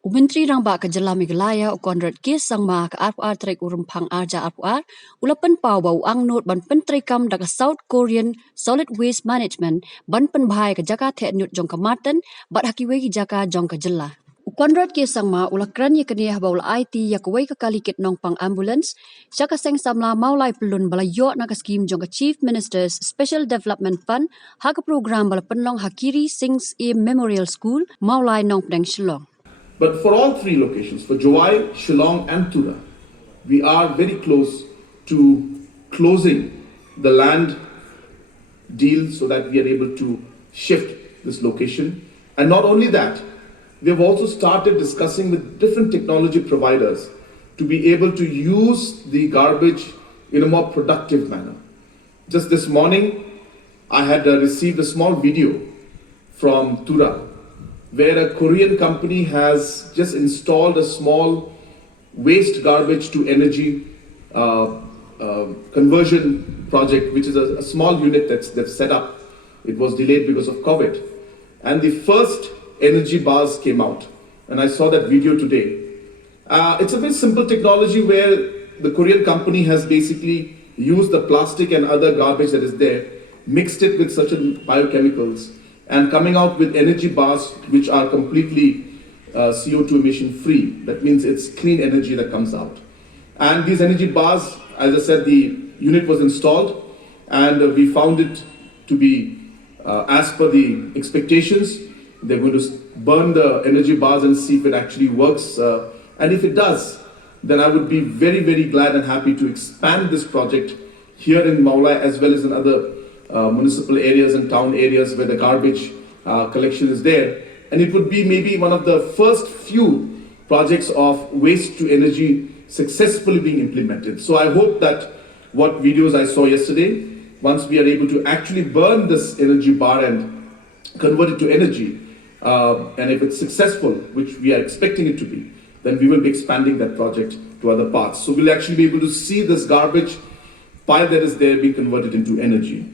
Pyntrei rang ba ka jyllà Meghalaya Conrad ke Sangma ka arpuar trek urumpang arja arpuar ulapan pau bau Angnud ban Pyntrei kam daga South Korean Solid Waste Management ban penbhai ka jaka Angnud jong ka Marten bat hakiwegi jaka jong ka jyllà. Conrad ke Sangma ulakran ye keniah baula IT ya kawai ka kalikit nong pang ambulance jaka seng samla maulai pelun bala yo na ka scheme jong ka Chief Minister's Special Development Fund ha ka program bala penlong hakiri Sings A Memorial School maulai nong pedang Shillong. But for all three locations, for Jowai, Shillong and Tura, we are very close to closing the land deal so that we are able to shift this location. And not only that, we have also started discussing with different technology providers to be able to use the garbage in a more productive manner. Just this morning, I had received a small video from Tura, where a Korean company has just installed a small waste garbage to energy conversion project, which is a small unit they've set up. It was delayed because of COVID. And the first energy bars came out. And I saw that video today. It's a very simple technology where the Korean company has basically used the plastic and other garbage that is there, mixed it with certain biochemicals, and coming out with energy bars which are completely CO2 emission free. That means it's clean energy that comes out. And these energy bars, as I said, the unit was installed and we found it to be as per the expectations. They're going to burn the energy bars and see if it actually works. And if it does, then I would be very, very glad and happy to expand this project here in Meghalaya as well as in other municipal areas and town areas where the garbage collection is there. And it would be maybe one of the first few projects of waste to energy successfully being implemented. So I hope that what videos I saw yesterday, once we are able to actually burn this energy bar and convert it to energy, and if it's successful, which we are expecting it to be, then we will be expanding that project to other parts. So we'll actually be able to see this garbage pile that is there being converted into energy.